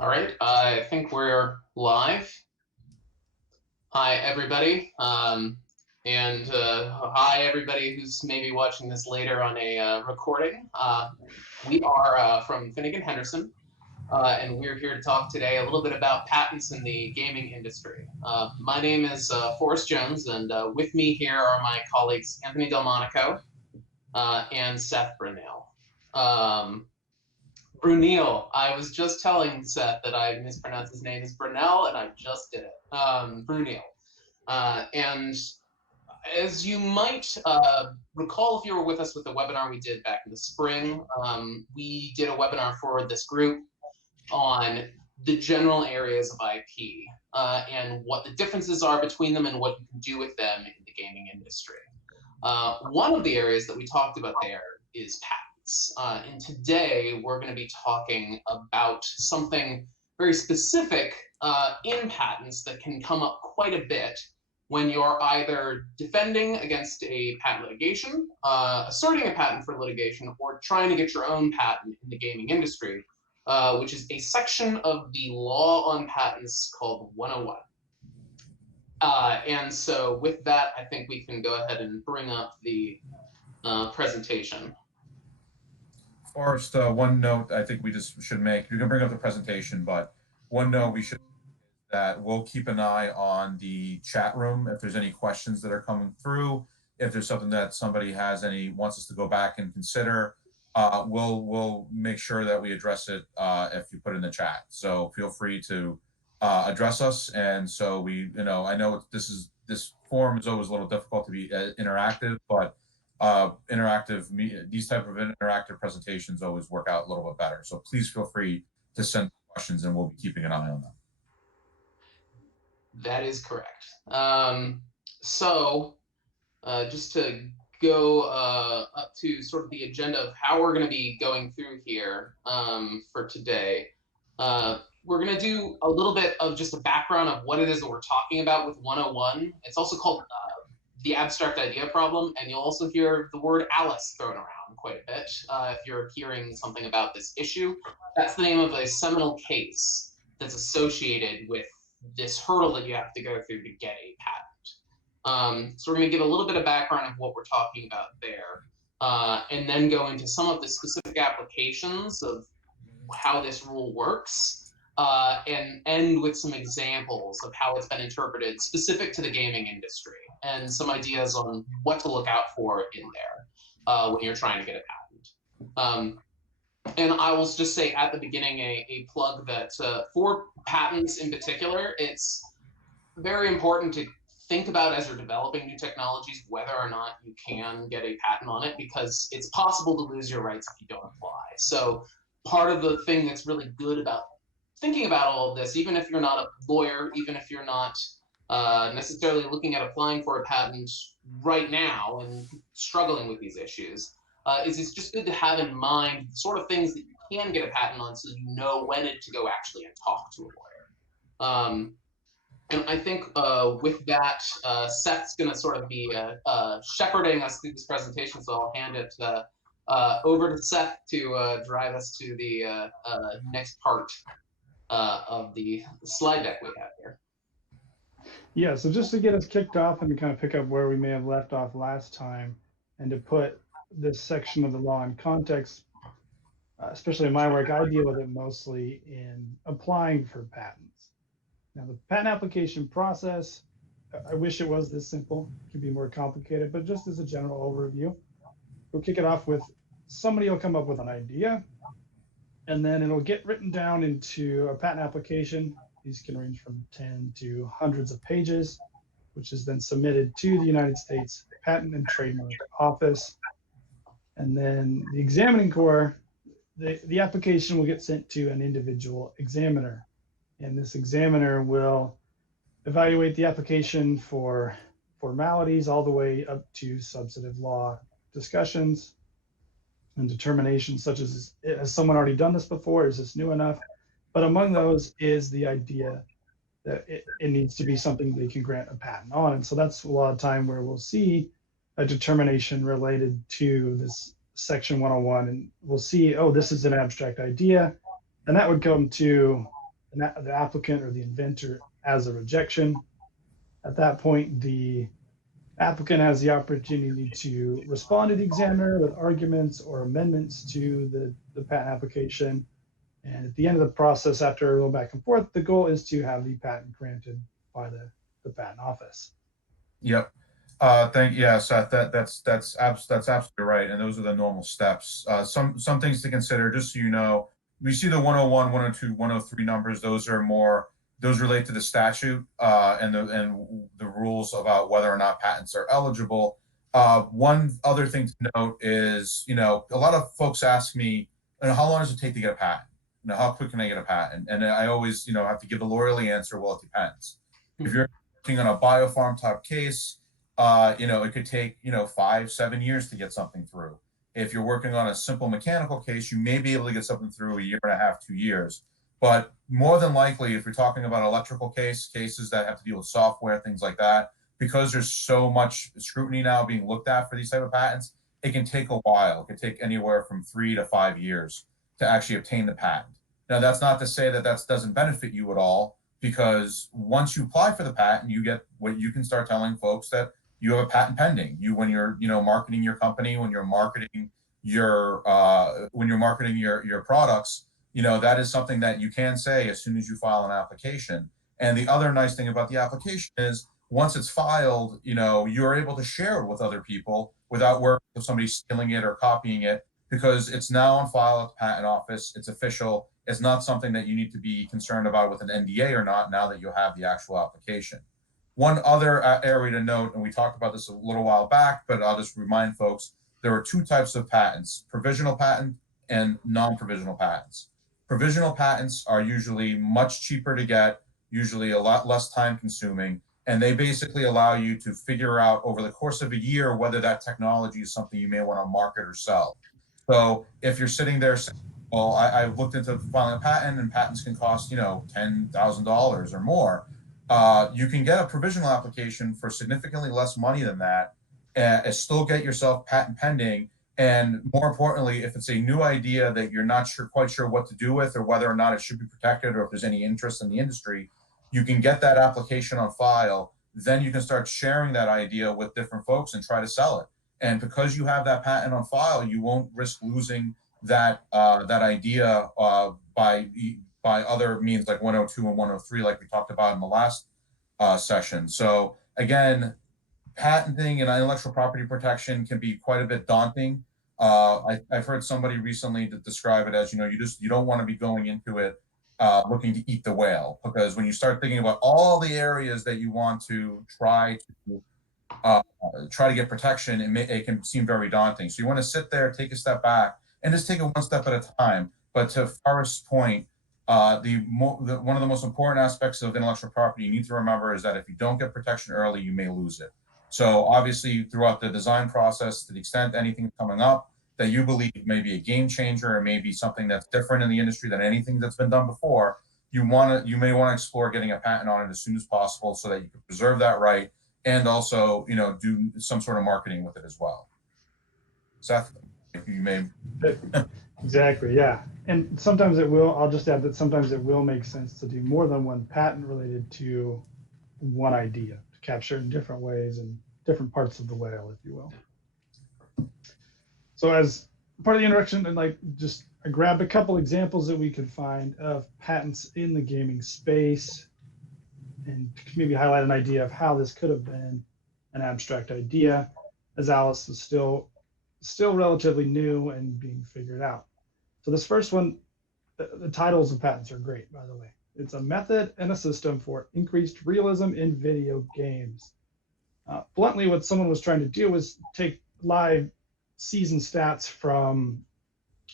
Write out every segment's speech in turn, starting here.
All right, I think we're live. Hi, everybody. And hi, everybody who's maybe watching this later on a recording. We are from Finnegan Henderson, and we're here to talk today a little bit about patents in the gaming industry. My name is Forrest Jones, and with me here are my colleagues Anthony Delmonico and Seth Brunel. Brunel. I was just telling Seth that I mispronounced his name as Brunel, and I just did it. Brunel. And as you might recall, if you were with us with the webinar we did back in the spring, we did a webinar for this group on the general areas of IP and what the differences are between them and what you can do with them in the gaming industry. One of the areas that we talked about there is patents. And today we're going to be talking about something very specific in patents that can come up quite a bit when you're either defending against a patent litigation, asserting a patent for litigation, or trying to get your own patent in the gaming industry, which is a section of the law on patents called 101. And so with that, I think we can go ahead and bring up the presentation. Forrest, one note I think we just should make, you can bring up the presentation, but one note we should that we'll keep an eye on the chat room if there's any questions that are coming through. If there's something that somebody wants us to go back and consider, we'll make sure that we address it if you put it in the chat. So feel free to address us. And so I know this forum is always a little difficult to be interactive, but these type of interactive presentations always work out a little bit better. So please feel free to send questions and we'll be keeping an eye on them. That is correct. Just to go up to sort of the agenda of how we're going to be going through here for today, we're going to do a little bit of just a background of what it is that we're talking about with 101. It's also called the abstract idea problem, and you'll also hear the word Alice thrown around quite a bit if you're hearing something about this issue. That's the name of a seminal case that's associated with this hurdle that you have to go through to get a patent. So we're going to give a little bit of background of what we're talking about there, and then go into some of the specific applications of how this rule works, and end with some examples of how it's been interpreted specific to the gaming industry and some ideas on what to look out for in there when you're trying to get a patent. And I will just say at the beginning a plug that for patents in particular, it's very important to think about as you're developing new technologies whether or not you can get a patent on it, because it's possible to lose your rights if you don't apply. So part of the thing that's really good about thinking about all of this, even if you're not a lawyer, even if you're not necessarily looking at applying for a patent right now and struggling with these issues, is it's just good to have in mind the sort of things that you can get a patent on so you know when to go actually and talk to a lawyer. And I think with that, Seth's going to sort of be shepherding us through this presentation, so I'll hand it over to Seth to drive us to the next part of the slide deck we have here. Yeah, so just to get us kicked off and to kind of pick up where we may have left off last time, and to put this section of the law in context, especially in my work, I deal with it mostly in applying for patents. Now, the patent application process, I wish it was this simple. It could be more complicated, but just as a general overview, we'll kick it off with somebody will come up with an idea, and then it'll get written down into a patent application. These can range from 10 to hundreds of pages, which is then submitted to the United States Patent and Trademark Office. And then the examining corps, the application will get sent to an individual examiner. And this examiner will evaluate the application for formalities all the way up to substantive law discussions and determinations such as, has someone already done this before? Is this new enough? But among those is the idea that it needs to be something they can grant a patent on. And so that's a lot of time where we'll see a determination related to this section 101, and we'll see, oh, this is an abstract idea. And that would come to the applicant or the inventor as a rejection. At that point, the applicant has the opportunity to respond to the examiner with arguments or amendments to the patent application. And at the end of the process, after going back and forth, the goal is to have the patent granted by the patent office. Yep. Seth, that's absolutely right. And those are the normal steps. Some things to consider, just so you know, we see the 101, 102, 103 numbers. Those relate to the statute and the rules about whether or not patents are eligible. One other thing to note is, a lot of folks ask me, how long does it take to get a patent? How quick can I get a patent? And I always, have to give the lawyerly answer, well, it depends. If you're working on a biofarm type case, it could take, 5-7 years to get something through. If you're working on a simple mechanical case, you may be able to get something through 1.5 to 2 years. But more than likely, if you're talking about electrical cases that have to deal with software, things like that, because there's so much scrutiny now being looked at for these type of patents, it can take a while. It can take anywhere from 3 to 5 years to actually obtain the patent. Now, that's not to say that doesn't benefit you at all, because once you apply for the patent, you get what you can start telling folks that you have a patent pending. When you're, marketing your company, when you're marketing your products, that is something that you can say as soon as you file an application. And the other nice thing about the application is once it's filed, you're able to share it with other people without worrying if somebody's stealing it or copying it, because it's now on file at the patent office. It's official. It's not something that you need to be concerned about with an NDA or not, now that you have the actual application. One other area to note, and we talked about this a little while back, but I'll just remind folks, there are two types of patents: provisional patent and non-provisional patents. Provisional patents are usually much cheaper to get, usually a lot less time consuming, and they basically allow you to figure out over the course of a year whether that technology is something you may want to market or sell. So if you're sitting there saying, well, I've looked into filing a patent, and patents can cost, $10,000 or more, you can get a provisional application for significantly less money than that, and still get yourself patent pending. And more importantly, if it's a new idea that you're not quite sure what to do with, or whether or not it should be protected, or if there's any interest in the industry, you can get that application on file. Then you can start sharing that idea with different folks and try to sell it. And because you have that patent on file, you won't risk losing that idea by other means like 102 and 103, like we talked about in the last session. So again, patenting and intellectual property protection can be quite a bit daunting. I've heard somebody recently to describe it as, you don't want to be going into it looking to eat the whale, because when you start thinking about all the areas that you want to try to get protection, it can seem very daunting. So you want to sit there, take a step back, and just take it one step at a time. But to Forrest's point, one of the most important aspects of intellectual property you need to remember is that if you don't get protection early, you may lose it. So obviously, throughout the design process, to the extent anything coming up that you believe may be a game changer, or may be something that's different in the industry than anything that's been done before, you may want to explore getting a patent on it as soon as possible, so that you can preserve that right, and also, do some sort of marketing with it as well. Seth, you may. Exactly, yeah. And sometimes I'll just add that sometimes it will make sense to do more than one patent related to one idea, to capture in different ways and different parts of the whale, if you will. So as part of the introduction, and I grabbed a couple examples that we could find of patents in the gaming space, and maybe highlight an idea of how this could have been an abstract idea, as Alice was still relatively new and being figured out. So this first one, the titles of patents are great, by the way. It's a method and a system for increased realism in video games. Bluntly, what someone was trying to do was take live season stats from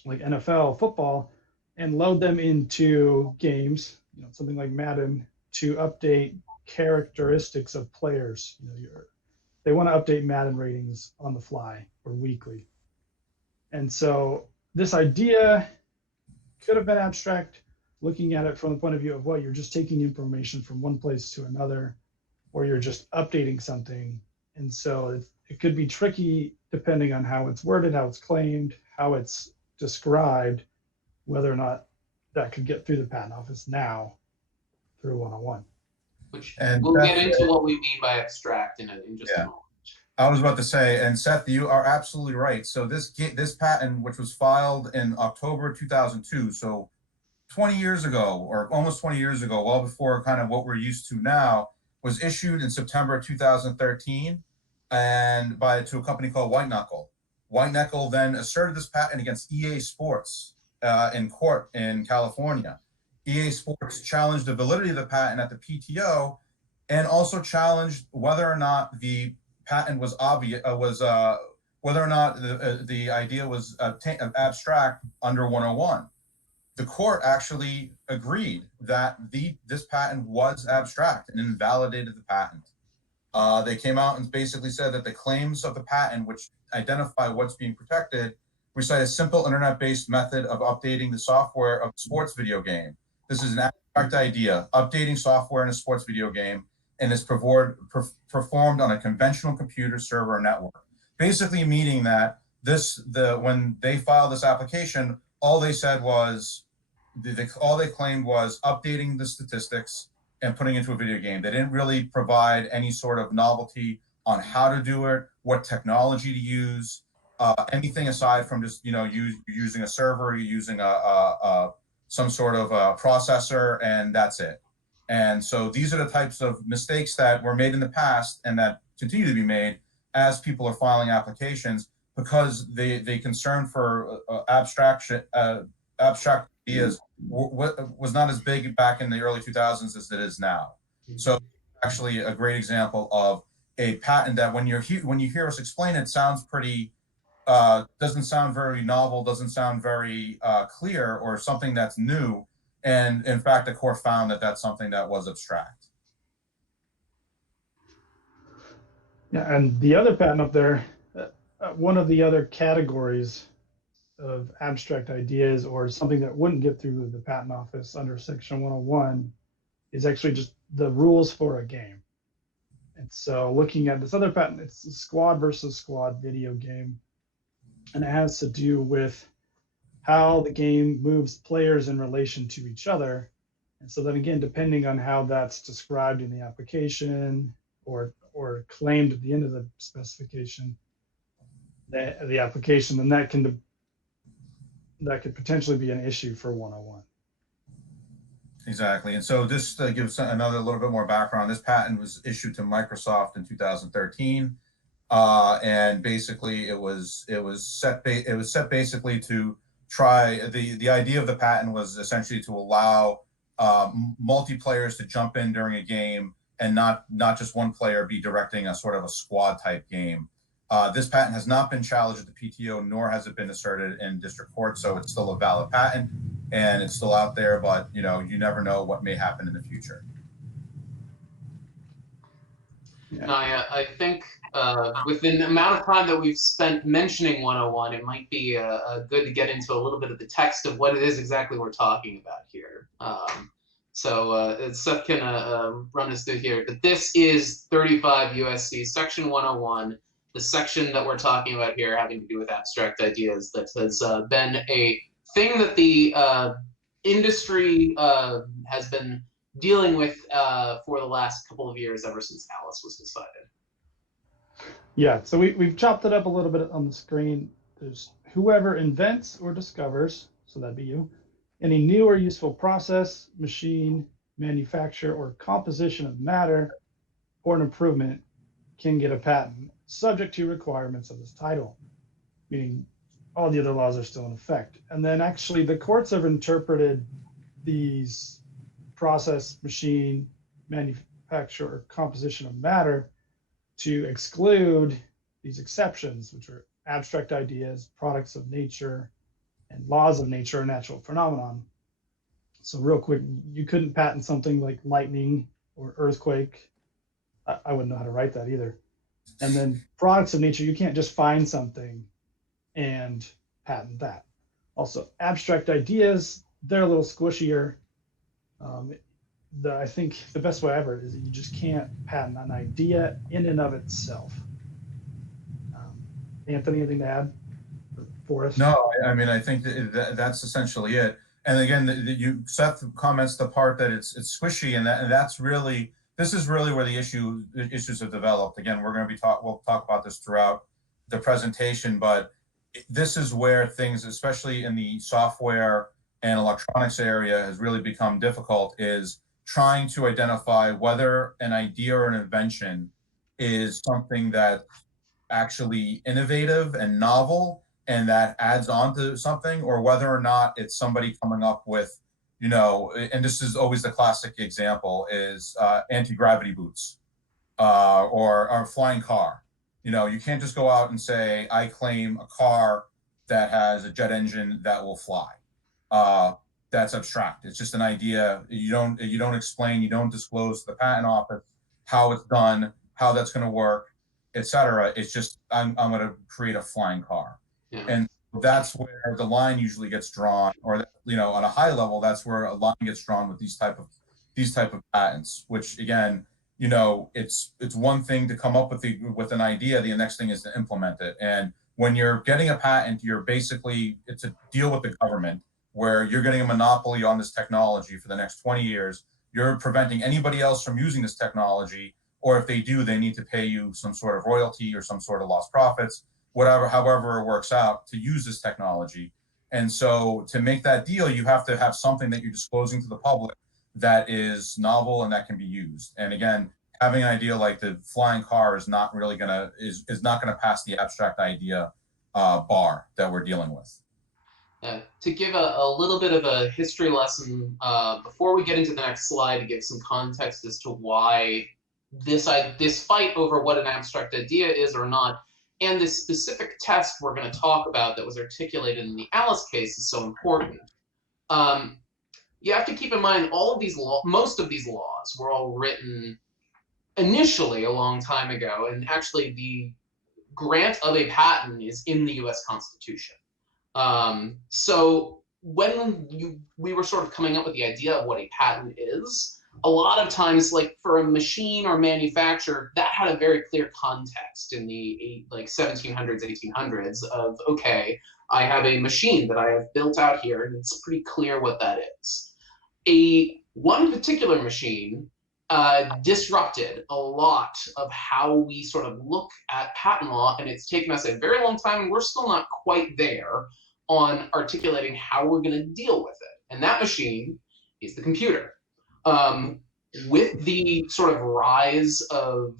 like NFL football and load them into games, something like Madden, to update characteristics of players. They want to update Madden ratings on the fly or weekly. And so this idea could have been abstract, looking at it from the point of view of, well, you're just taking information from one place to another, or you're just updating something. And so it could be tricky depending on how it's worded, how it's claimed, how it's described, whether or not that could get through the patent office now. through 101. Which And we'll get Seth, into what we mean by abstract in just a yeah, moment. I was about to say, and Seth, you are absolutely right. So this patent, which was filed in October 2002, so 20 years ago, or almost 20 years ago, well before kind of what we're used to now, was issued in September 2013 and to a company called White Knuckle. White Knuckle then asserted this patent against EA Sports in court in California. EA Sports challenged the validity of the patent at the PTO and also challenged whether or not the patent was obvious, whether or not the idea was abstract under 101. The court actually agreed that this patent was abstract and invalidated the patent. They came out and basically said that the claims of the patent, which identify what's being protected, recite a simple internet-based method of updating the software of a sports video game. This is an abstract idea, updating software in a sports video game, and is performed on a conventional computer server network. Basically meaning that when they filed this application, all they said was, all they claimed was updating the statistics and putting into a video game. They didn't really provide any sort of novelty on how to do it, what technology to use, anything aside from just using a server, using some sort of a processor, and that's it. And so these are the types of mistakes that were made in the past and that continue to be made as people are filing applications, because they concern for abstract ideas was not as big back in the early 2000s as it is now. So actually a great example of a patent that when you hear us explain it, sounds pretty doesn't sound very novel, doesn't sound very clear, or something that's new. And in fact, the court found that that's something that was abstract. Yeah, and the other patent up there, one of the other categories of abstract ideas or something that wouldn't get through the patent office under section 101 is actually just the rules for a game. And so looking at this other patent, it's a squad versus squad video game. And it has to do with how the game moves players in relation to each other. And so then again, depending on how that's described in the application or claimed at the end of the specification, the application, then that could potentially be an issue for 101. Exactly. And so just to give another little bit more background, this patent was issued to Microsoft in 2013. And basically it was set basically to try, the idea of the patent was essentially to allow multiplayers to jump in during a game and not just one player be directing a sort of a squad type game. This patent has not been challenged at the PTO, nor has it been asserted in district court. So it's still a valid patent and it's still out there, but you never know what may happen in the future. Yeah. I think within the amount of time that we've spent mentioning 101, it might be good to get into a little bit of the text of what it is exactly we're talking about here. So Seth can run us through here. But this is 35 U.S.C. Section 101, the section that we're talking about here having to do with abstract ideas that has been a thing that the industry has been dealing with for the last couple of years, ever since Alice was decided. Yeah, so we've chopped it up a little bit on the screen. There's whoever invents or discovers, so that'd be you, any new or useful process, machine, manufacture, or composition of matter, or an improvement can get a patent, subject to requirements of this title, meaning all the other laws are still in effect. And then actually the courts have interpreted these process, machine, manufacture, or composition of matter to exclude these exceptions, which are abstract ideas, products of nature, and laws of nature or natural phenomenon. So real quick, you couldn't patent something like lightning or earthquake. I wouldn't know how to write that either. And then products of nature, you can't just find something and patent that. Also, abstract ideas, they're a little squishier. I think the best way ever is that you just can't patent an idea in and of itself. Anthony, anything to add for us? No, I mean, I think that's essentially it. And again, Seth comments the part that it's squishy, and that's really, this is really where the issues have developed. Again, we'll talk about this throughout the presentation, but this is where things, especially in the software and electronics area, has really become difficult, is trying to identify whether an idea or an invention is something that's actually innovative and novel and that adds on to something, or whether or not it's somebody coming up with, and this is always the classic example, is anti-gravity boots or a flying car. You can't just go out and say, I claim a car that has a jet engine that will fly. That's abstract. It's just an idea. You don't explain, you don't disclose to the patent office how it's done, how that's going to work, etc. It's just, I'm going to create a flying car. Yeah. And that's where the line usually gets drawn, or on a high level, that's where a line gets drawn with these type of patents. Which again, it's one thing to come up with an idea. The next thing is to implement it. And when you're getting a patent, it's a deal with the government where you're getting a monopoly on this technology for the next 20 years. You're preventing anybody else from using this technology, or if they do, they need to pay you some sort of royalty or some sort of lost profits, however it works out, to use this technology. And so to make that deal, you have to have something that you're disclosing to the public that is novel and that can be used. And again, having an idea like the flying car is not really is not gonna pass the abstract idea bar that we're dealing with. To give a little bit of a history lesson before we get into the next slide, to give some context as to why this fight over what an abstract idea is or not, and this specific test we're going to talk about that was articulated in the Alice case is so important. You have to keep in mind most of these laws were all written initially a long time ago, and actually the grant of a patent is in the U.S. Constitution. So when we were sort of coming up with the idea of what a patent is, a lot of times, like for a machine or manufacturer, that had a very clear context in the 1700s, 1800s of, okay, I have a machine that I have built out here, and it's pretty clear what that is. One particular machine disrupted a lot of how we sort of look at patent law, and it's taken us a very long time, and we're still not quite there on articulating how we're going to deal with it. And that machine is the computer. With the sort of rise of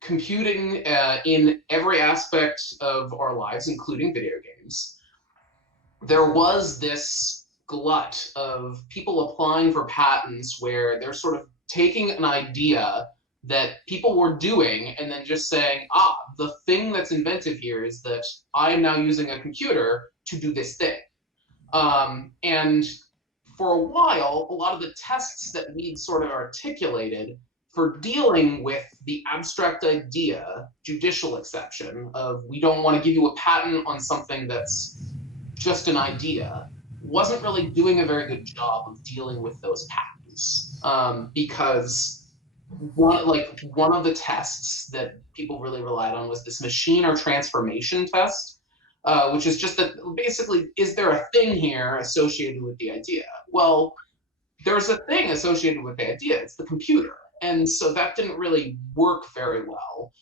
computing in every aspect of our lives, including video games, there was this glut of people applying for patents where they're sort of taking an idea that people were doing and then just saying, the thing that's inventive here is that I am now using a computer to do this thing. And for a while, a lot of the tests that we'd sort of articulated for dealing with the abstract idea, judicial exception of we don't want to give you a patent on something that's just an idea, wasn't really doing a very good job of dealing with those patents. Because one of the tests that people really relied on was this machine or transformation test, which is just that basically, is there a thing here associated with the idea? Well, there's a thing associated with the idea. It's the computer. And so that didn't really work very well.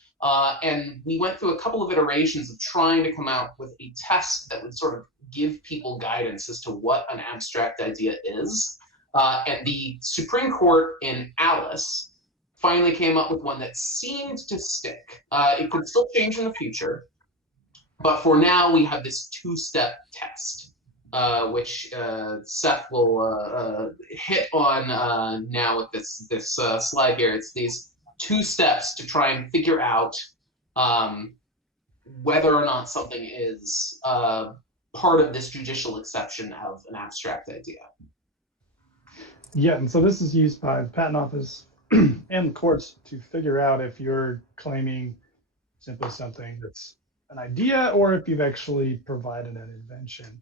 And we went through a couple of iterations of trying to come out with a test that would sort of give people guidance as to what an abstract idea is. And the Supreme Court in Alice finally came up with one that seemed to stick. It could still change in the future. But for now, we have this two-step test, which Seth will hit on now with this slide here. It's these two steps to try and figure out whether or not something is part of this judicial exception of an abstract idea. Yeah, and so this is used by the Patent Office and the courts to figure out if you're claiming simply something that's an idea or if you've actually provided an invention.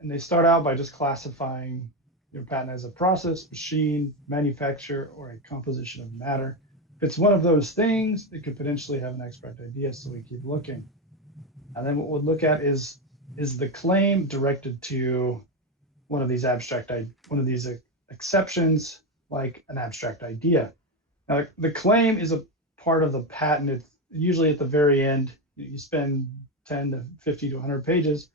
And they start out by just classifying your patent as a process, machine, manufacture, or a composition of matter. If it's one of those things, it could potentially have an abstract idea, so we keep looking. And then what we'll look at is the claim directed to one of these exceptions, like an abstract idea. Now, the claim is a part of the patent. It's usually at the very end. You spend 10 to 50 to 100 pages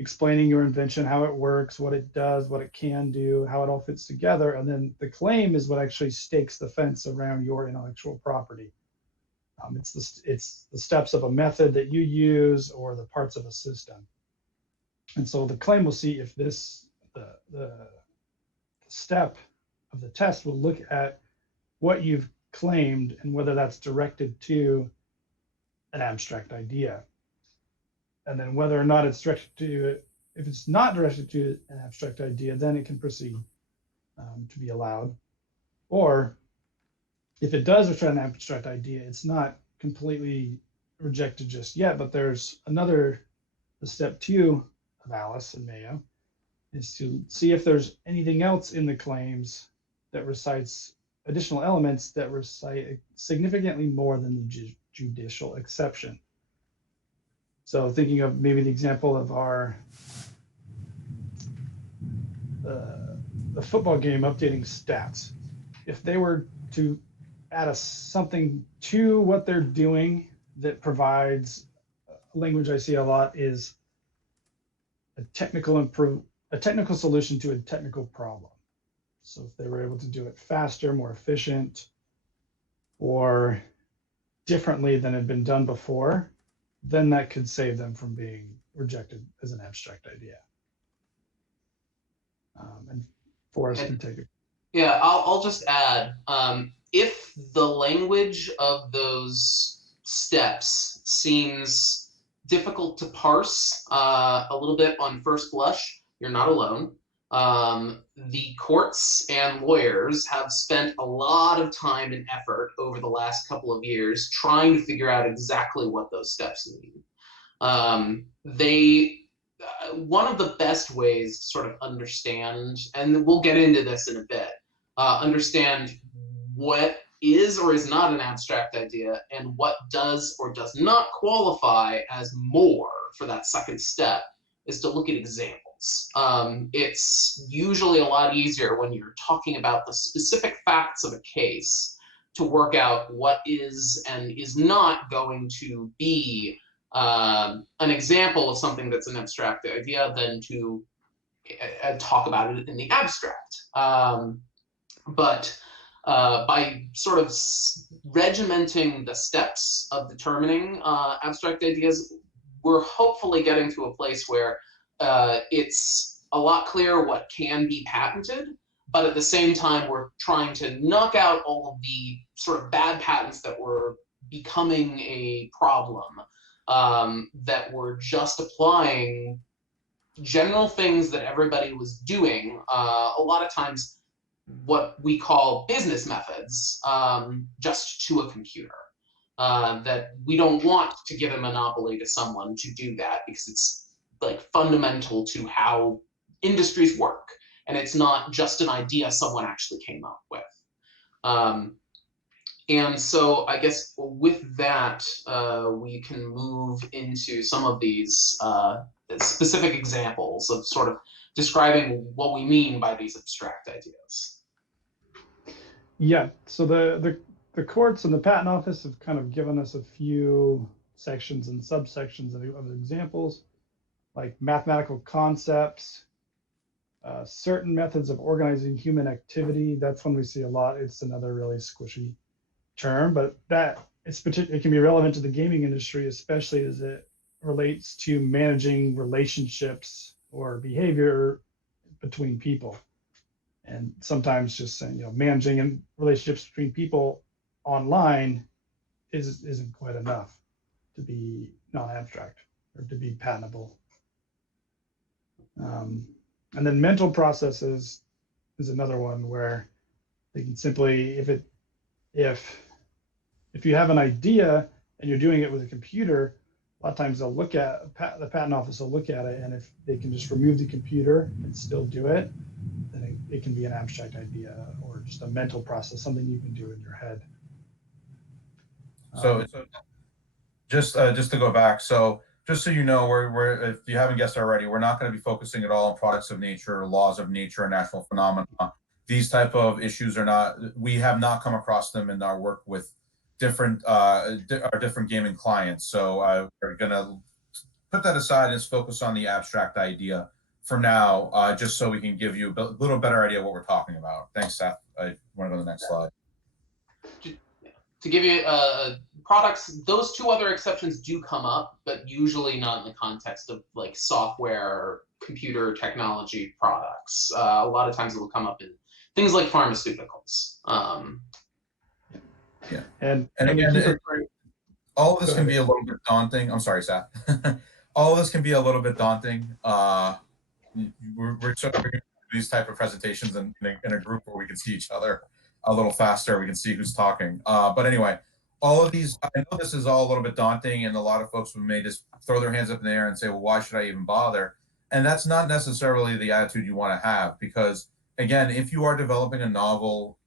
explaining your invention, how it works, what it does, what it can do, how it all fits together. And then the claim is what actually stakes the fence around your intellectual property. It's the steps of a method that you use or the parts of a system. And so the claim will see if the step of the test will look at what you've claimed and whether that's directed to an abstract idea. And then whether or not it's directed to it, if it's not directed to an abstract idea, then it can proceed to be allowed. Or if it does return an abstract idea, it's not completely rejected just yet, but there's the step 2 of Alice and Mayo is to see if there's anything else in the claims that recites additional elements that recite significantly more than the judicial exception. So thinking of maybe the example of our the football game updating stats. If they were to add something to what they're doing that provides language I see a lot is a technical solution to a technical problem. So if they were able to do it faster, more efficient, or differently than had been done before, then that could save them from being rejected as an abstract idea. And Forrest can take it. Yeah, I'll just add, if the language of those steps seems difficult to parse a little bit on first blush, you're not alone. The courts and lawyers have spent a lot of time and effort over the last couple of years trying to figure out exactly what those steps mean. One of the best ways to sort of understand, and we'll get into this in a bit, understand what is or is not an abstract idea and what does or does not qualify as more for that second step is to look at examples. It's usually a lot easier when you're talking about the specific facts of a case to work out what is and is not going to be an example of something that's an abstract idea than to talk about it in the abstract. But by sort of regimenting the steps of determining abstract ideas, we're hopefully getting to a place where it's a lot clearer what can be patented, but at the same time, we're trying to knock out all of the sort of bad patents that were becoming a problem, that were just applying general things that everybody was doing, a lot of times what we call business methods, just to a computer. That we don't want to give a monopoly to someone to do that because it's like fundamental to how industries work, and it's not just an idea someone actually came up with. And so I guess with that, we can move into some of these specific examples of sort of describing what we mean by these abstract ideas. Yeah, so the courts and the patent office have kind of given us a few sections and subsections of examples, like mathematical concepts, certain methods of organizing human activity. That's one we see a lot. It's another really squishy term, but it can be relevant to the gaming industry, especially as it relates to managing relationships or behavior between people. And sometimes just saying, managing relationships between people online isn't quite enough to be non-abstract or to be patentable. And then mental processes is another one where they can simply, if you have an idea and you're doing it with a computer, a lot of times they'll look at the patent office will look at it, and if they can just remove the computer and still do it, then it can be an abstract idea or just a mental process, something you can do in your head. So just to go back, so just so you know, we're if you haven't guessed already, we're not going to be focusing at all on products of nature, laws of nature, and natural phenomena. These type of issues are not. We have not come across them in our work with different our different gaming clients. So we're going to put that aside and just focus on the abstract idea for now, just so we can give you a little better idea of what we're talking about. Thanks, Seth. I want to go to the next slide. To give you products, those two other exceptions do come up, but usually not in the context of like software or computer technology products. A lot of times it will come up in things like pharmaceuticals. Yeah. And again, all of this can be a little bit daunting. I'm sorry, Seth. All of this can be a little bit daunting. We're sort of doing these type of presentations in a group where we can see each other a little faster. We can see who's talking. But anyway, all of these, I know this is all a little bit daunting, and a lot of folks may just throw their hands up in the air and say, well, why should I even bother? And that's not necessarily the attitude you want to have, because again, if you are developing a novel,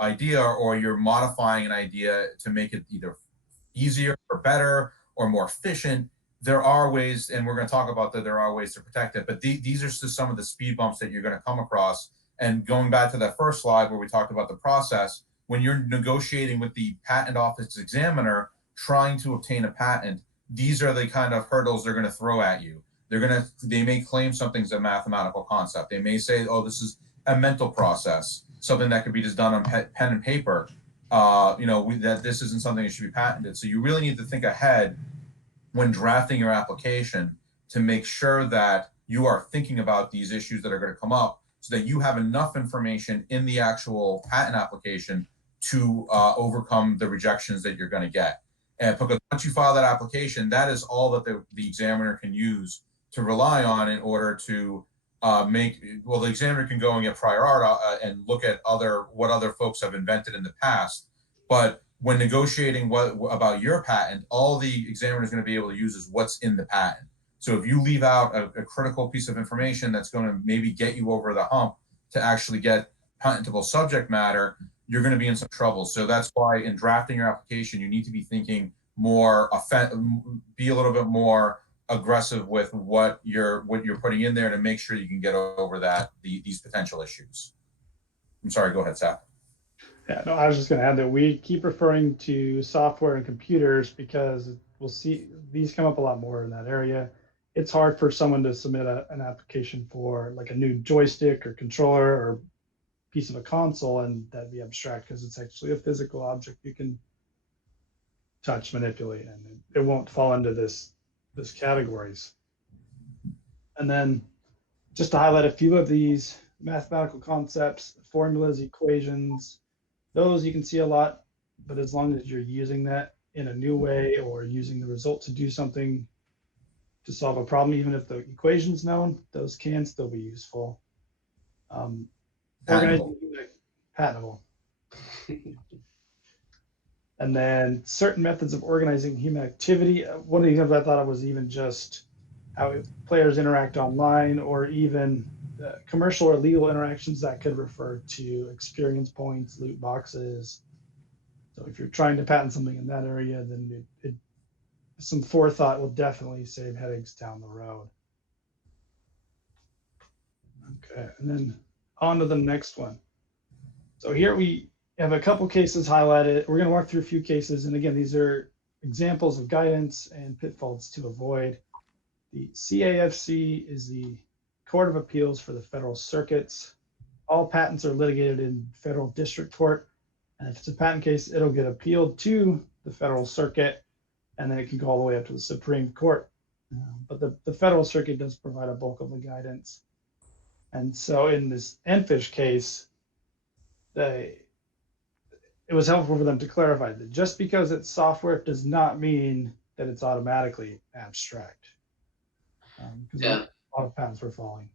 idea, or you're modifying an idea to make it either easier or better or more efficient, there are ways, and we're going to talk about that, there are ways to protect it. But these are just some of the speed bumps that you're going to come across. And going back to that first slide where we talked about the process, when you're negotiating with the patent office examiner trying to obtain a patent, these are the kind of hurdles they're going to throw at you. They may claim something's a mathematical concept. They may say, oh, this is a mental process, something that could be just done on pen and paper. That this isn't something that should be patented. So you really need to think ahead when drafting your application to make sure that you are thinking about these issues that are going to come up, so that you have enough information in the actual patent application to overcome the rejections that you're going to get. And because once you file that application, that is all that the examiner can use to rely on in order to the examiner can go and get prior art and look at what other folks have invented in the past. But when negotiating about your patent, all the examiner is going to be able to use is what's in the patent. So if you leave out a critical piece of information that's going to maybe get you over the hump to actually get patentable subject matter, you're going to be in some trouble. So that's why in drafting your application, you need to be thinking more, be a little bit more aggressive with what you're putting in there to make sure you can get over these potential issues. I'm sorry, go ahead, Seth. Yeah, no, I was just going to add that we keep referring to software and computers because we'll see these come up a lot more in that area. It's hard for someone to submit an application for like a new joystick or controller or piece of a console, and that'd be abstract because it's actually a physical object you can touch, manipulate, and it won't fall into this categories. And then just to highlight a few of these mathematical concepts, formulas, equations, those you can see a lot, but as long as you're using that in a new way or using the result to do something to solve a problem, even if the equation's known, those can still be useful. Patentable. And then certain methods of organizing human activity. One of the examples I thought of was even just how players interact online, or even commercial or legal interactions that could refer to experience points, loot boxes. So if you're trying to patent something in that area, then some forethought will definitely save headaches down the road. Okay, and then on to the next one. So here we have a couple cases highlighted. We're going to walk through a few cases. And again, these are examples of guidance and pitfalls to avoid. The CAFC is the Court of Appeals for the Federal Circuits. All patents are litigated in federal district court. And if it's a patent case, it'll get appealed to the Federal Circuit, and then it can go all the way up to the Supreme Court. But the Federal Circuit does provide a bulk of the guidance. And so in this Enfish case, it was helpful for them to clarify that just because it's software does not mean that it's automatically abstract. Because a lot of patents were falling.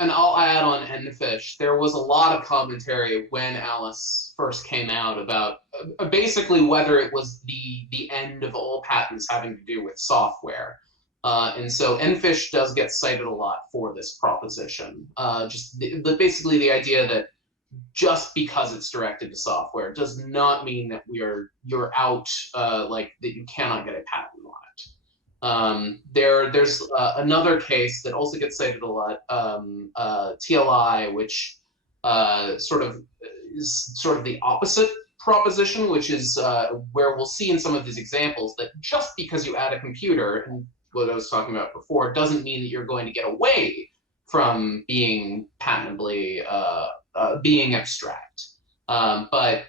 And I'll add on Enfish, there was a lot of commentary when Alice first came out about basically whether it was the end of all patents having to do with software. And so Enfish does get cited a lot for this proposition. Basically the idea that just because it's directed to software does not mean that you're out, like that you cannot get a patent on it. There's another case that also gets cited a lot, TLI, which sort of is sort of the opposite proposition, which is where we'll see in some of these examples that just because you add a computer, and what I was talking about before, doesn't mean that you're going to get away from being patentably being abstract. But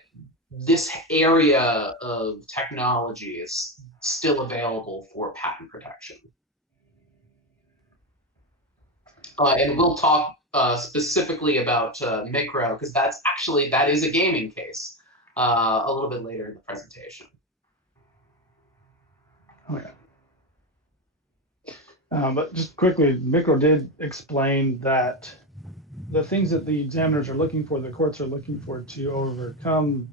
this area of technology is still available for patent protection. And we'll talk specifically about micro, because that is a gaming case a little bit later in the presentation. Oh, yeah. But just quickly, micro did explain that the things that the examiners are looking for, the courts are looking for to overcome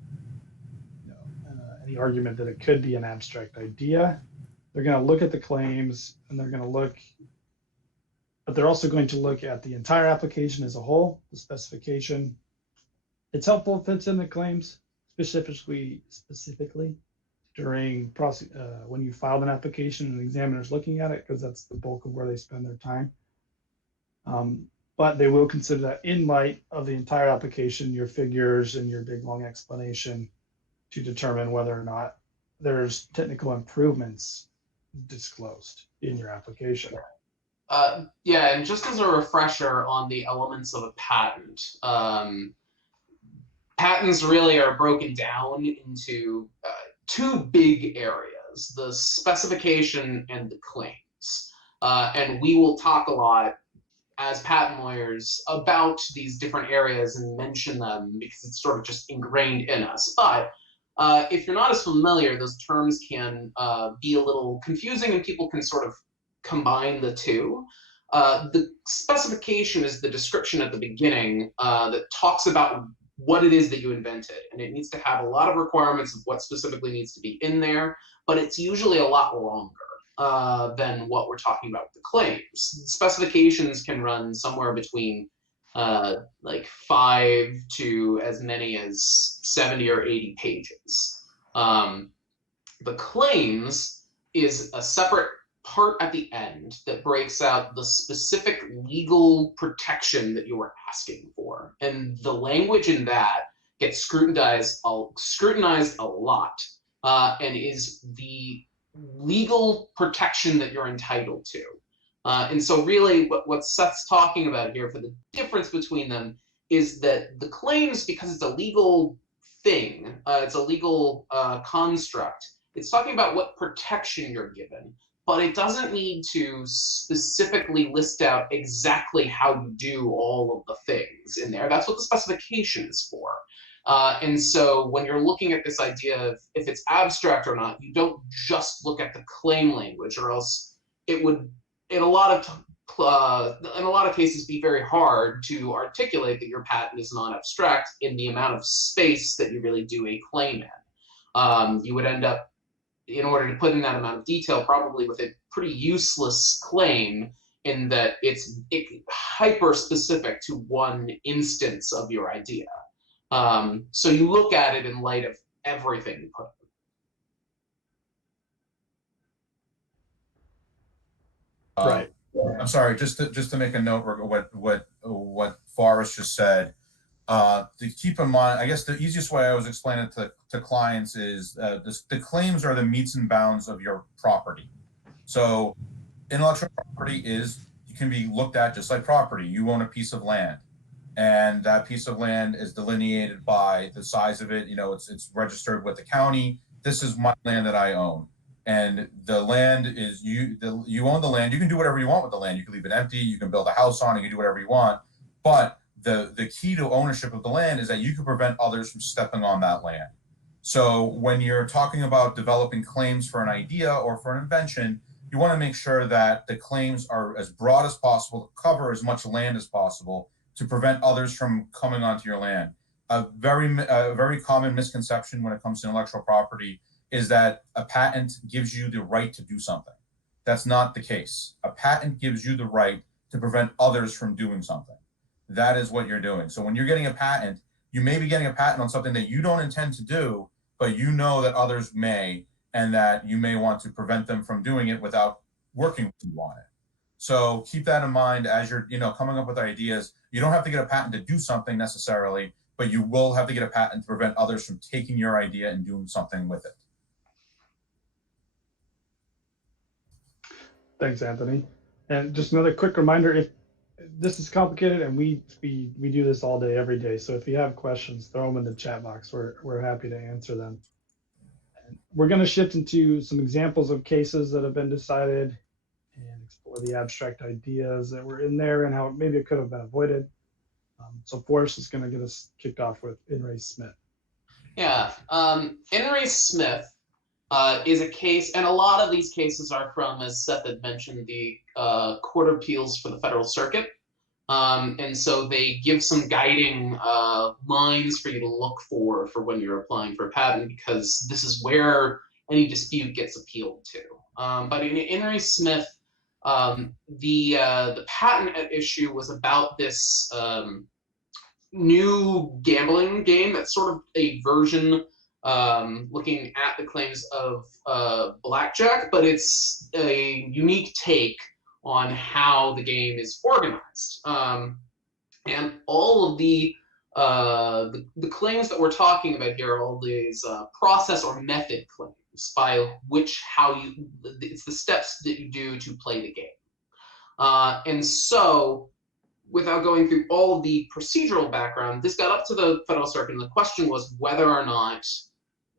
any argument that it could be an abstract idea. They're going to look at the claims, and they're going to look, but they're also going to look at the entire application as a whole, the specification. It's helpful if it's in the claims, specifically during when you filed an application and the examiner's looking at it, because that's the bulk of where they spend their time. But they will consider that in light of the entire application, your figures and your big long explanation, to determine whether or not there's technical improvements disclosed in your application. Yeah, and just as a refresher on the elements of a patent, patents really are broken down into two big areas, the specification and the claims. And we will talk a lot as patent lawyers about these different areas and mention them because it's sort of just ingrained in us. But if you're not as familiar, those terms can be a little confusing and people can sort of combine the two. The specification is the description at the beginning that talks about what it is that you invented, and it needs to have a lot of requirements of what specifically needs to be in there, but it's usually a lot longer than what we're talking about with the claims. Specifications can run somewhere between like 5 to as many as 70 or 80 pages. The claims is a separate part at the end that breaks out the specific legal protection that you were asking for. And the language in that gets scrutinized a lot and is the legal protection that you're entitled to. And so really what Seth's talking about here for the difference between them is that the claims, because it's a legal thing, it's a legal construct, it's talking about what protection you're given, but it doesn't need to specifically list out exactly how you do all of the things in there. That's what the specification is for. And so when you're looking at this idea of if it's abstract or not, you don't just look at the claim language, or else it would, in a lot of cases, be very hard to articulate that your patent is not abstract in the amount of space that you really do a claim in. You would end up, in order to put in that amount of detail, probably with a pretty useless claim in that it's hyper specific to one instance of your idea. So you look at it in light of everything you put in. Right. I'm sorry, just to make a note, what Forrest just said. To keep in mind, I guess the easiest way I always explain it to clients is the claims are the metes and bounds of your property. So intellectual property can be looked at just like property. You own a piece of land, and that piece of land is delineated by the size of it. It's registered with the county. This is my land that I own. And the land is you own the land. You can do whatever you want with the land. You can leave it empty. You can build a house on it. You can do whatever you want. But the key to ownership of the land is that you can prevent others from stepping on that land. So when you're talking about developing claims for an idea or for an invention, you want to make sure that the claims are as broad as possible to cover as much land as possible to prevent others from coming onto your land. A very common misconception when it comes to intellectual property is that a patent gives you the right to do something. That's not the case. A patent gives you the right to prevent others from doing something. That is what you're doing. So when you're getting a patent, you may be getting a patent on something that you don't intend to do, but you know that others may, and that you may want to prevent them from doing it without working with you on it. So keep that in mind as you're, coming up with ideas. You don't have to get a patent to do something necessarily, but you will have to get a patent to prevent others from taking your idea and doing something with it. Thanks, Anthony. And just another quick reminder, if this is complicated and we do this all day, every day. So if you have questions, throw them in the chat box. We're happy to answer them. And we're going to shift into some examples of cases that have been decided and explore the abstract ideas that were in there and how maybe it could have been avoided. So Forrest is going to get us kicked off with In re Smith. Yeah, In re Smith is a case, and a lot of these cases are from, as Seth had mentioned, the Court of Appeals for the Federal Circuit. And so they give some guiding lines for you to look for when you're applying for a patent, because this is where any dispute gets appealed to. But in re Smith, the patent at issue was about this new gambling game that's sort of a version looking at the claims of blackjack, but it's a unique take on how the game is organized. And all of the claims that we're talking about here are all these process or method claims by which it's the steps that you do to play the game. And so, without going through all of the procedural background, this got up to the Federal Circuit, and the question was whether or not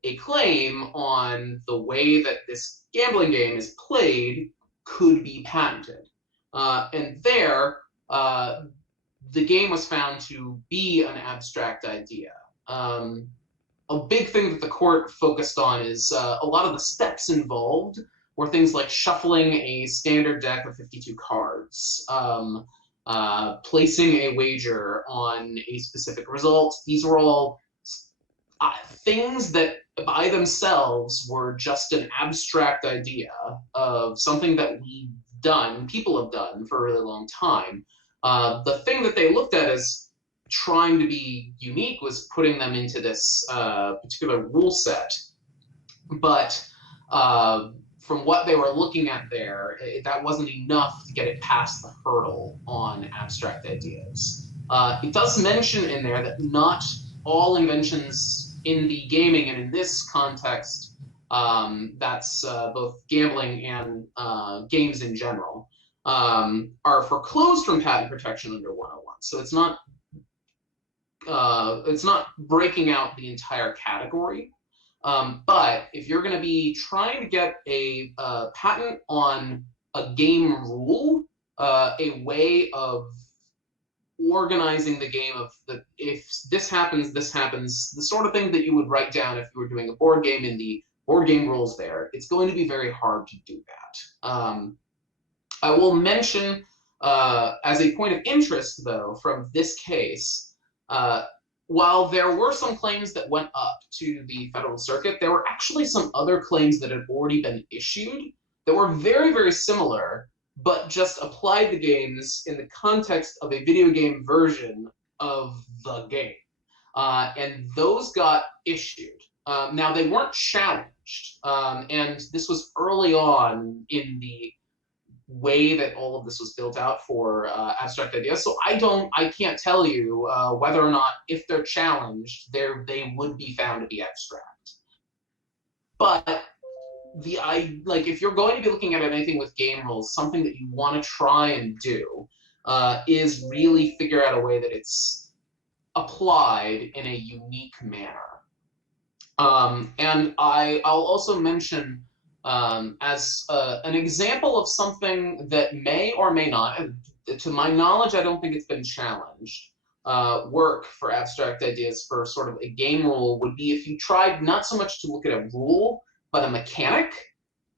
a claim on the way that this gambling game is played could be patented. And there, the game was found to be an abstract idea. A big thing that the court focused on is a lot of the steps involved were things like shuffling a standard deck of 52 cards, placing a wager on a specific result. These were all things that by themselves were just an abstract idea of something that people have done for a really long time. The thing that they looked at as trying to be unique was putting them into this particular rule set. But from what they were looking at there, that wasn't enough to get it past the hurdle on abstract ideas. It does mention in there that not all inventions in the gaming and in this context, that's both gambling and games in general, are foreclosed from patent protection under 101. So it's not breaking out the entire category. But if you're going to be trying to get a patent on a game rule, a way of organizing the game of if this happens, the sort of thing that you would write down if you were doing a board game in the board game rules there, it's going to be very hard to do that. I will mention, as a point of interest, though, from this case, while there were some claims that went up to the Federal Circuit, there were actually some other claims that had already been issued that were very, very similar, but just applied the games in the context of a video game version of the game. And those got issued. Now, they weren't challenged, and this was early on in the way that all of this was built out for abstract ideas. So I can't tell you whether or not, if they're challenged, they would be found to be abstract. But if you're going to be looking at anything with game rules, something that you want to try and do is really figure out a way that it's applied in a unique manner. And I'll also mention, as an example of something that may or may not, to my knowledge, I don't think it's been challenged, work for abstract ideas for sort of a game rule would be if you tried not so much to look at a rule, but a mechanic.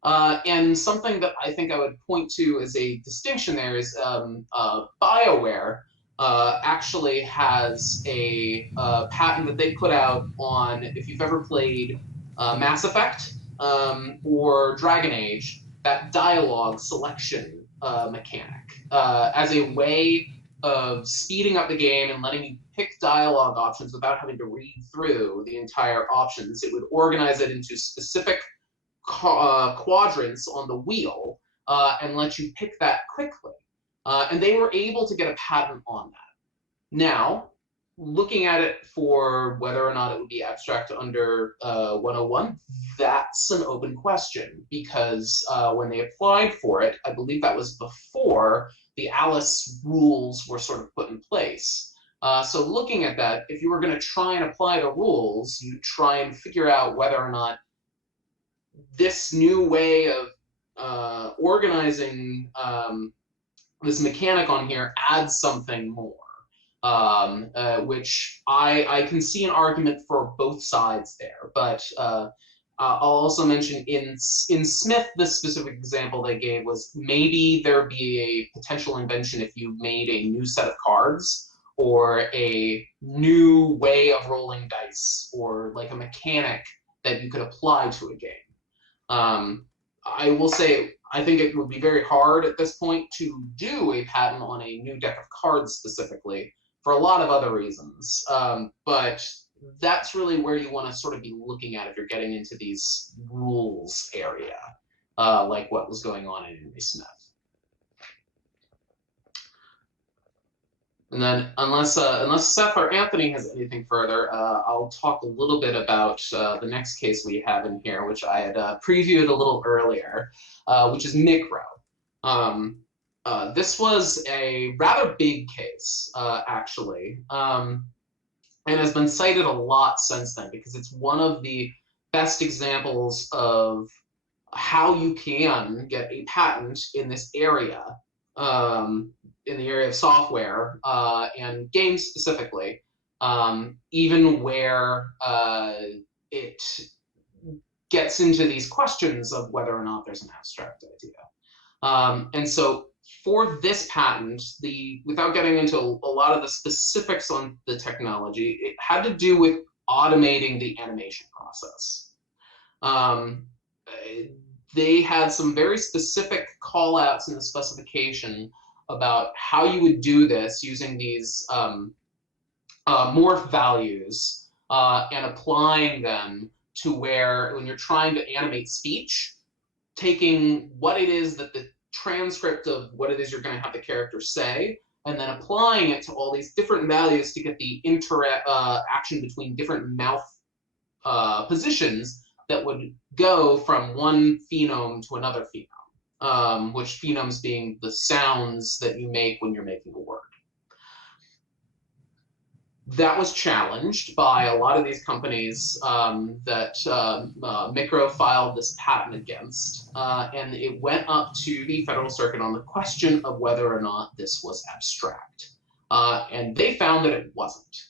And something that I think I would point to as a distinction there is BioWare actually has a patent that they put out on, if you've ever played Mass Effect, or Dragon Age, that dialogue selection mechanic as a way of speeding up the game and letting you pick dialogue options without having to read through the entire options. It would organize it into specific quadrants on the wheel and let you pick that quickly. And they were able to get a patent on that. Now, looking at it for whether or not it would be abstract under 101, that's an open question, because when they applied for it, I believe that was before the Alice rules were sort of put in place. So looking at that, if you were going to try and apply the rules, you try and figure out whether or not this new way of organizing this mechanic on here adds something more. Which I can see an argument for both sides there, but I'll also mention in Smith, this specific example they gave was maybe there'd be a potential invention if you made a new set of cards or a new way of rolling dice or like a mechanic that you could apply to a game. I will say, I think it would be very hard at this point to do a patent on a new deck of cards specifically, for a lot of other reasons. But that's really where you want to sort of be looking at if you're getting into these rules area, like what was going on in Henry Smith. And then unless Seth or Anthony has anything further, I'll talk a little bit about the next case we have in here, which I had previewed a little earlier, which is Micro. This was a rather big case, actually, and has been cited a lot since then because it's one of the best examples of how you can get a patent in this area, in the area of software and games specifically, even where it gets into these questions of whether or not there's an abstract idea. And so for this patent, without getting into a lot of the specifics on the technology, it had to do with automating the animation process. They had some very specific call-outs in the specification about how you would do this using these morph values and applying them to where, when you're trying to animate speech, taking what it is that the transcript of what it is you're going to have the character say, and then applying it to all these different values to get the interaction between different mouth positions that would go from one phenome to another phenome, which phenomes being the sounds that you make when you're making a word. That was challenged by a lot of these companies that Micro filed this patent against, and it went up to the Federal Circuit on the question of whether or not this was abstract. And they found that it wasn't.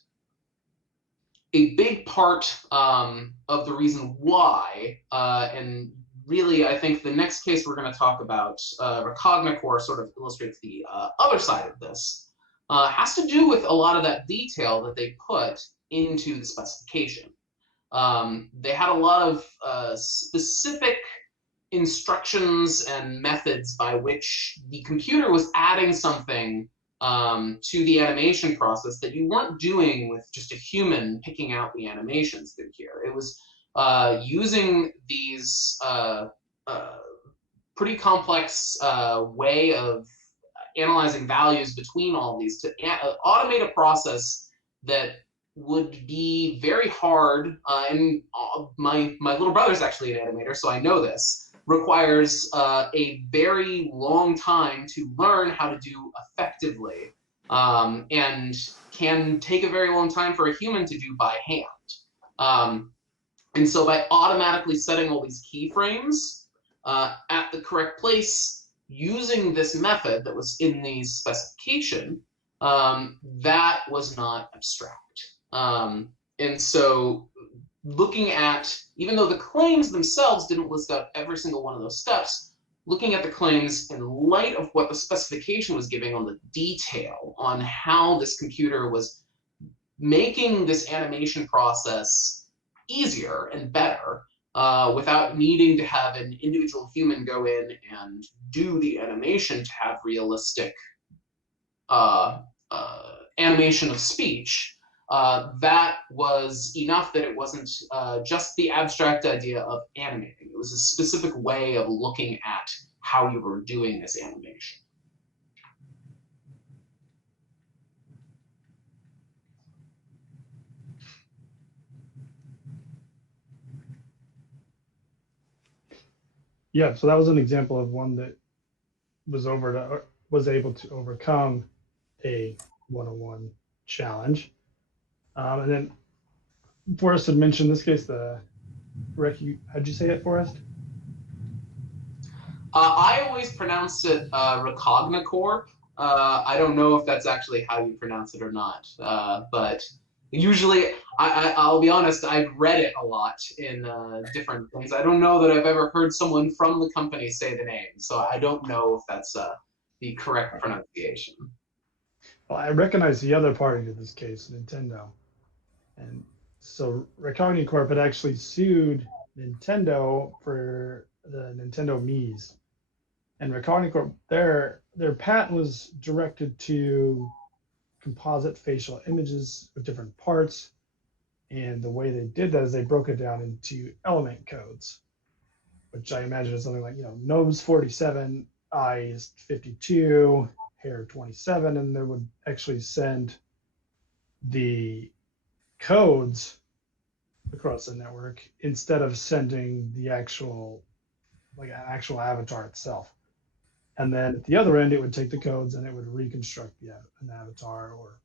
A big part of the reason why, and really I think the next case we're going to talk about, Recognicore, sort of illustrates the other side of this, has to do with a lot of that detail that they put into the specification. They had a lot of specific instructions and methods by which the computer was adding something to the animation process that you weren't doing with just a human picking out the animations through here. It was using these pretty complex way of analyzing values between all these to automate a process that would be very hard, and my little brother's actually an animator, so I know this, requires a very long time to learn how to do effectively, and can take a very long time for a human to do by hand. And so by automatically setting all these keyframes at the correct place, using this method that was in the specification, that was not abstract. And so looking at, even though the claims themselves didn't list out every single one of those steps, looking at the claims in light of what the specification was giving on the detail on how this computer was making this animation process easier and better, without needing to have an individual human go in and do the animation to have realistic animation of speech, that was enough that it wasn't just the abstract idea of animating. It was a specific way of looking at how you were doing this animation. Yeah, so that was an example of one that was able to overcome a 101 challenge. And then Forrest had mentioned this case, how'd you say it, Forrest? I always pronounce it Recognicorp. I don't know if that's actually how you pronounce it or not, but usually, I'll be honest, I've read it a lot in different things. I don't know that I've ever heard someone from the company say the name, so I don't know if that's the correct pronunciation. Well, I recognize the other party to this case, Nintendo. And so Recognicorp had actually sued Nintendo for the Nintendo Mii's. And Recognicorp, their patent was directed to composite facial images with different parts. And the way they did that is they broke it down into element codes, which I imagine is something like, nose 47, eyes 52, hair 27, and they would actually send the codes across the network instead of sending the actual, like an actual avatar itself. And then at the other end, it would take the codes and it would reconstruct an avatar or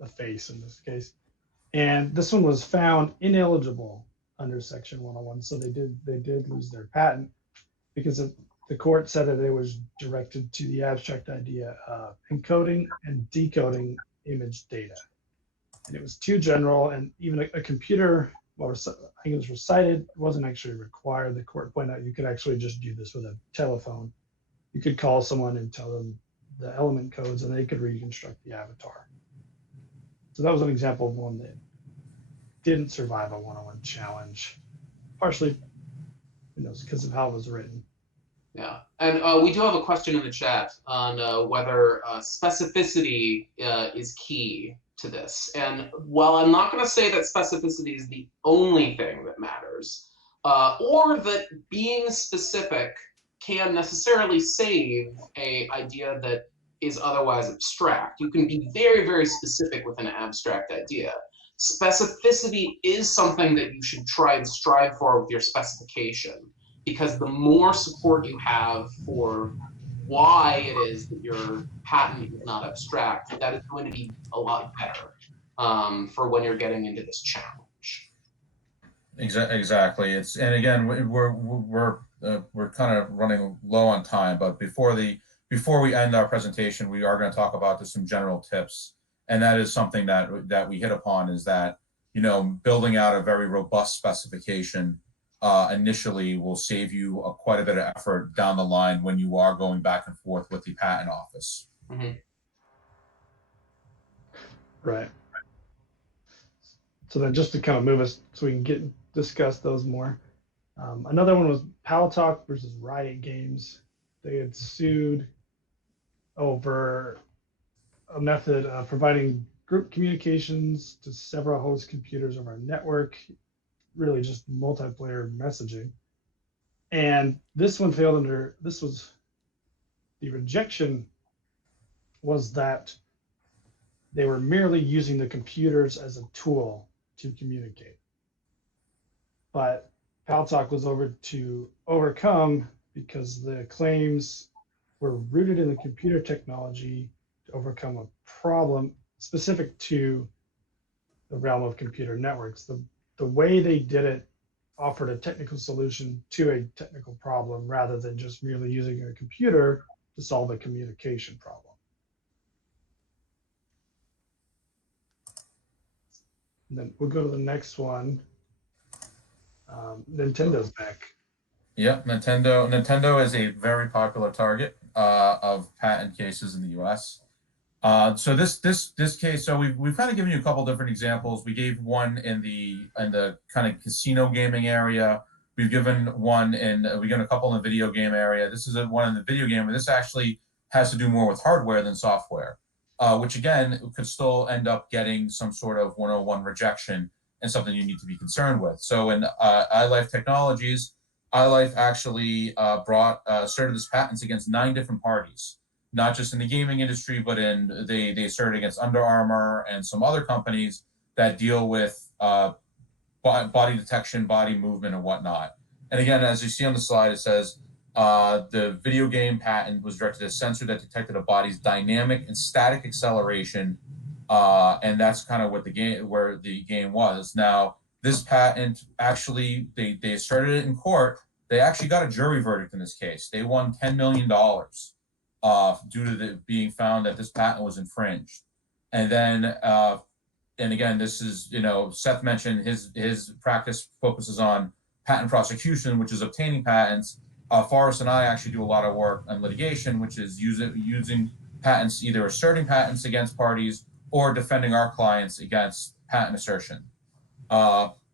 a face in this case. And this one was found ineligible under Section 101. So they did lose their patent because the court said that it was directed to the abstract idea of encoding and decoding image data. And it was too general, and even a computer, well, I think it was recited, it wasn't actually required. The court pointed out you could actually just do this with a telephone. You could call someone and tell them the element codes, and they could reconstruct the avatar. So that was an example of one that didn't survive a 101 challenge, partially, because of how it was written. Yeah, and we do have a question in the chat on whether specificity is key to this. And while I'm not going to say that specificity is the only thing that matters, or that being specific can necessarily save an idea that is otherwise abstract. You can be very, very specific with an abstract idea. Specificity is something that you should try and strive for with your specification, because the more support you have for why it is that your patent is not abstract, that is going to be a lot better for when you're getting into this challenge. Exactly. And again, we're kind of running low on time, but before we end our presentation, we are going to talk about just some general tips, and that is something that we hit upon, is that building out a very robust specification initially will save you quite a bit of effort down the line when you are going back and forth with the patent office. Mm-hmm. Right. So then, just to kind of move us so we can discuss those more. Another one was Paltalk versus Riot Games. They had sued over a method of providing group communications to several host computers over a network, really just multiplayer messaging. And this one failed the rejection was that they were merely using the computers as a tool to communicate. But Paltalk was over to overcome because the claims were rooted in the computer technology to overcome a problem specific to the realm of computer networks. The way they did it offered a technical solution to a technical problem rather than just merely using a computer to solve a communication problem. And then we'll go to the next one. Nintendo's back. Yep, Nintendo is a very popular target of patent cases in the U.S. So this case, so we've kind of given you a couple different examples. We gave one in the kind of casino gaming area. We've given a couple in the video game area. This is one in the video game, but this actually has to do more with hardware than software, which again could still end up getting some sort of 101 rejection and something you need to be concerned with. So in iLife Technologies, iLife actually asserted this patents against 9 different parties, not just in the gaming industry, but they asserted against Under Armour and some other companies that deal with body detection, body movement, and whatnot. And again, as you see on the slide, it says the video game patent was directed at a sensor that detected a body's dynamic and static acceleration, and that's kind of what where the game was. Now, this patent actually they asserted it in court. They actually got a jury verdict in this case. They won $10 million due to being found that this patent was infringed. And then and again, this is, Seth mentioned his practice focuses on patent prosecution, which is obtaining patents. Forrest and I actually do a lot of work on litigation, which is using patents, either asserting patents against parties or defending our clients against patent assertion.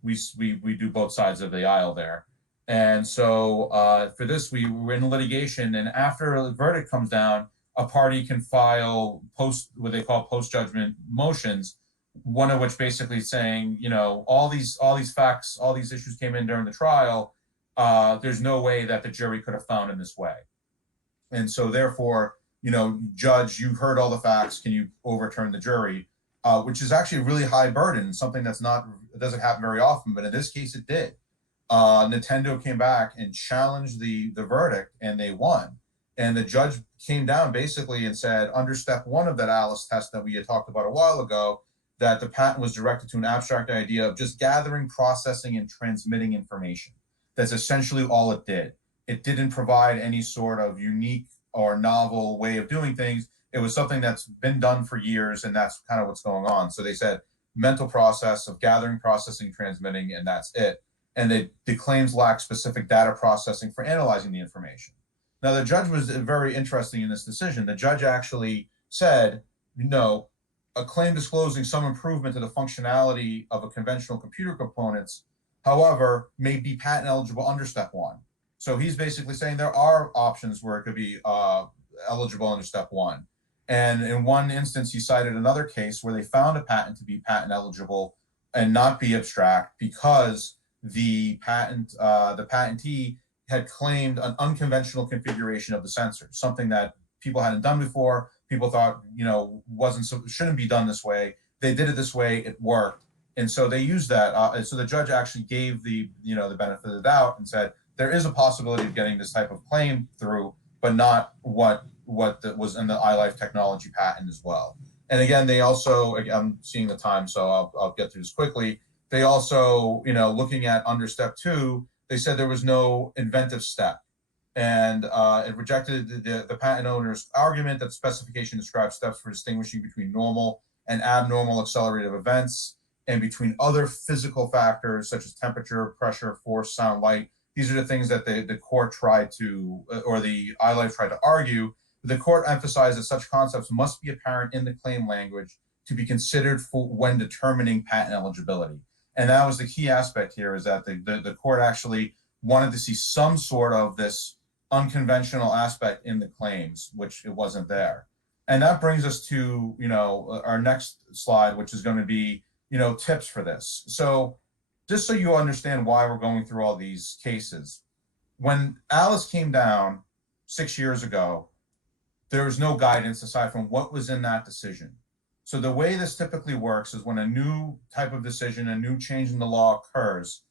We do both sides of the aisle there. And so for this, we were in litigation, and after a verdict comes down, a party can file what they call post-judgment motions, one of which basically saying, all these facts, all these issues came in during the trial. There's no way that the jury could have found in this way. And so therefore, judge, you've heard all the facts. Can you overturn the jury? Which is actually a really high burden, something it doesn't happen very often, but in this case it did. Nintendo came back and challenged the verdict, and they won. And the judge came down basically and said, under step 1 of that Alice test that we had talked about a while ago, that the patent was directed to an abstract idea of just gathering, processing, and transmitting information. That's essentially all it did. It didn't provide any sort of unique or novel way of doing things. It was something that's been done for years, and that's kind of what's going on. So they said mental process of gathering, processing, transmitting, and that's it. And the claims lack specific data processing for analyzing the information. Now, the judge was very interesting in this decision. The judge actually said, no, a claim disclosing some improvement to the functionality of a conventional computer components, however, may be patent eligible under step 1. So he's basically saying there are options where it could be eligible under step 1. And in one instance, he cited another case where they found a patent to be patent eligible and not be abstract because the patentee had claimed an unconventional configuration of the sensor, something that people hadn't done before. People thought, shouldn't be done this way. They did it this way. It worked. And so they used that. And so the judge actually gave the benefit of the doubt and said, there is a possibility of getting this type of claim through, but not what was in the iLife technology patent as well. And again, they also, I'm seeing the time, so I'll get through this quickly. They also, looking at under step 2, they said there was no inventive step. And it rejected the patent owner's argument that the specification describes steps for distinguishing between normal and abnormal accelerative events and between other physical factors such as temperature, pressure, force, sound, light. These are the things that the court tried to, or the iLife tried to argue. The court emphasized that such concepts must be apparent in the claim language to be considered when determining patent eligibility. And that was the key aspect here, is that the court actually wanted to see some sort of this unconventional aspect in the claims, which it wasn't there. And that brings us to, our next slide, which is going to be, tips for this. So just so you understand why we're going through all these cases, when Alice came down 6 years ago, there was no guidance aside from what was in that decision. So the way this typically works is when a new type of decision, a new change in the law occurs,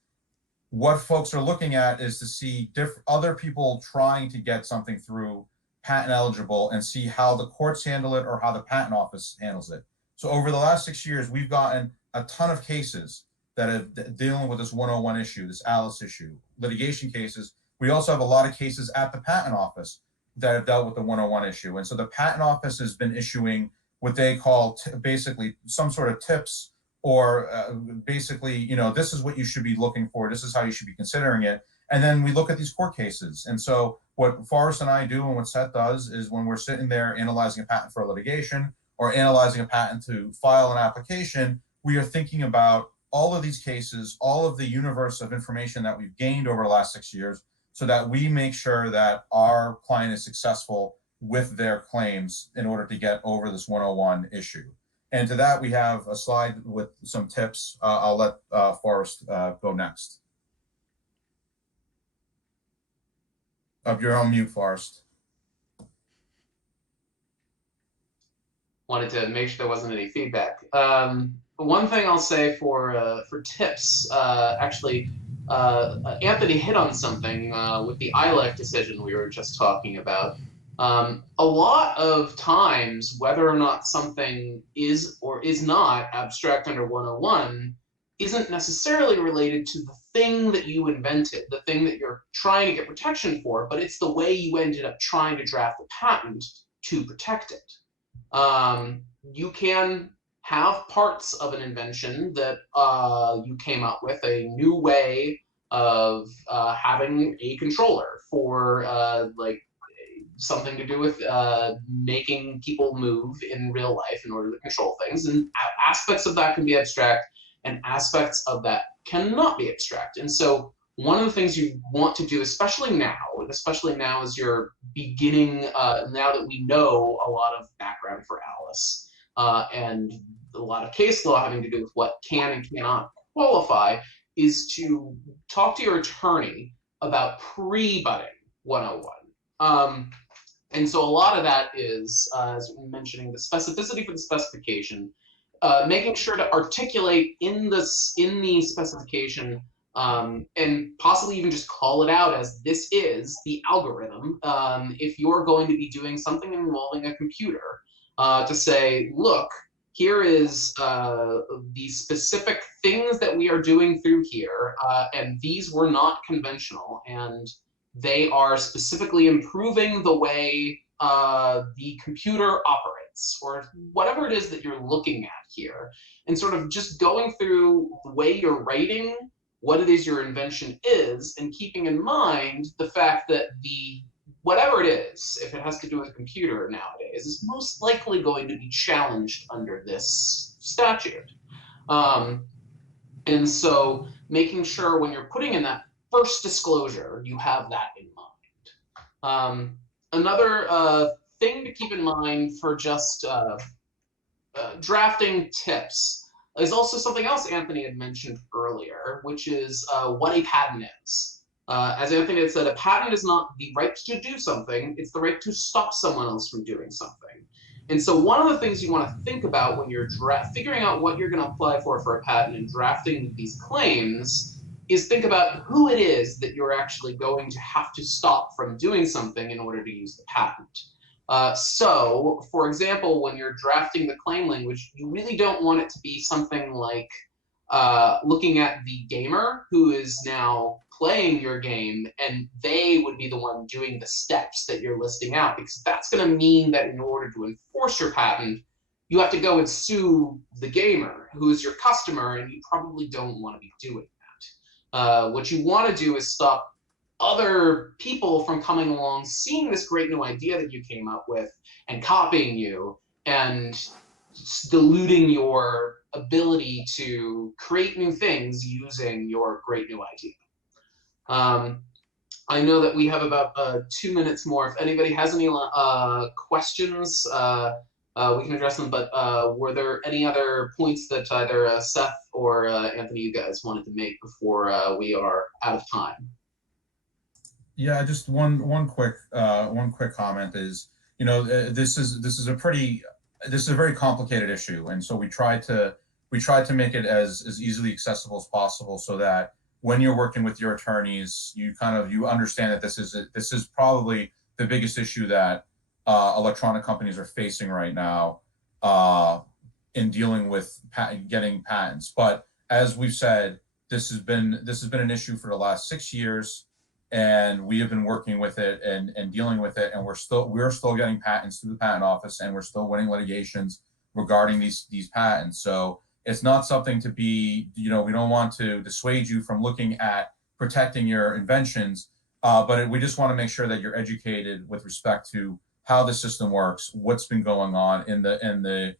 what folks are looking at is to see other people trying to get something through patent eligible and see how the courts handle it or how the patent office handles it. So over the last 6 years, we've gotten a ton of cases that are dealing with this 101 issue, this Alice issue, litigation cases. We also have a lot of cases at the patent office that have dealt with the 101 issue. And so the patent office has been issuing what they call basically some sort of tips, or basically, this is what you should be looking for. This is how you should be considering it. And then we look at these court cases. And so what Forrest and I do and what Seth does is when we're sitting there analyzing a patent for a litigation or analyzing a patent to file an application, we are thinking about all of these cases, all of the universe of information that we've gained over the last 6 years, so that we make sure that our client is successful with their claims in order to get over this 101 issue. And to that, we have a slide with some tips. I'll let Forrest go next. You're on mute, Forrest. Wanted to make sure there wasn't any feedback. One thing I'll say for tips, Anthony hit on something with the ILEC decision we were just talking about. A lot of times, whether or not something is or is not abstract under 101 isn't necessarily related to the thing that you invented, the thing that you're trying to get protection for, but it's the way you ended up trying to draft the patent to protect it. You can have parts of an invention that you came up with, a new way of having a controller for like something to do with making people move in real life in order to control things. And aspects of that can be abstract and aspects of that cannot be abstract. And so one of the things you want to do, especially now as you're beginning, now that we know a lot of background for Alice and a lot of case law having to do with what can and cannot qualify, is to talk to your attorney about pre-butting 101. And so a lot of that is, as we were mentioning, the specificity for the specification, making sure to articulate in the specification and possibly even just call it out as this is the algorithm. If you're going to be doing something involving a computer, to say, look, here is the specific things that we are doing through here, and these were not conventional, and they are specifically improving the way the computer operates, or whatever it is that you're looking at here, and sort of just going through the way you're writing what it is your invention is, and keeping in mind the fact that whatever it is, if it has to do with a computer nowadays, is most likely going to be challenged under this statute. And so making sure when you're putting in that first disclosure, you have that in mind. Another thing to keep in mind for just drafting tips is also something else Anthony had mentioned earlier, which is what a patent is. As Anthony had said, a patent is not the right to do something, it's the right to stop someone else from doing something. And so one of the things you want to think about when you're figuring out what you're going to apply for a patent and drafting these claims is think about who it is that you're actually going to have to stop from doing something in order to use the patent. So, for example, when you're drafting the claim language, you really don't want it to be something like looking at the gamer who is now playing your game, and they would be the one doing the steps that you're listing out, because that's going to mean that in order to enforce your patent, you have to go and sue the gamer who is your customer, and you probably don't want to be doing that. What you want to do is stop other people from coming along, seeing this great new idea that you came up with and copying you and diluting your ability to create new things using your great new idea. I know that we have about 2 minutes more. If anybody has any questions, we can address them, but were there any other points that either Seth or Anthony, you guys wanted to make before we are out of time? Yeah, just one quick comment is, you know, this is a very complicated issue, and so we tried to make it as easily accessible as possible, so that when you're working with your attorneys, you understand that this is probably the biggest issue that electronic companies are facing right now in dealing with getting patents. But as we've said, this has been an issue for the last 6 years. And we have been working with it and dealing with it, and we're still getting patents through the patent office, and we're still winning litigations regarding these patents. So it's not something to be, you know, we don't want to dissuade you from looking at protecting your inventions, but we just want to make sure that you're educated with respect to how the system works, what's been going on in the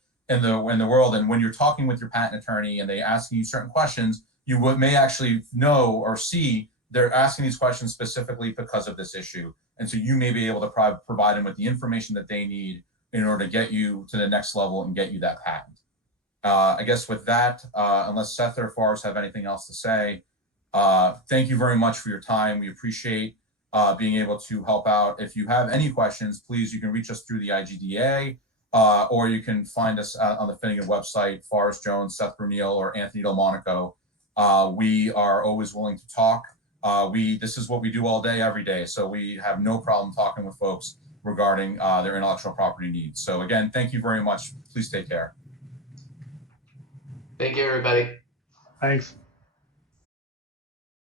world, and when you're talking with your patent attorney and they asking you certain questions, you may actually know or see they're asking these questions specifically because of this issue. And so you may be able to provide them with the information that they need in order to get you to the next level and get you that patent. I guess with that, unless Seth or Forrest have anything else to say, thank you very much for your time. We appreciate being able to help out. If you have any questions, please, you can reach us through the IGDA, or you can find us on the Finnegan website, Forrest Jones, Seth Brunel, or Anthony Delmonico. We are always willing to talk. This is what we do all day, every day. So we have no problem talking with folks regarding their intellectual property needs. So again, thank you very much. Please take care. Thank you, everybody. Thanks.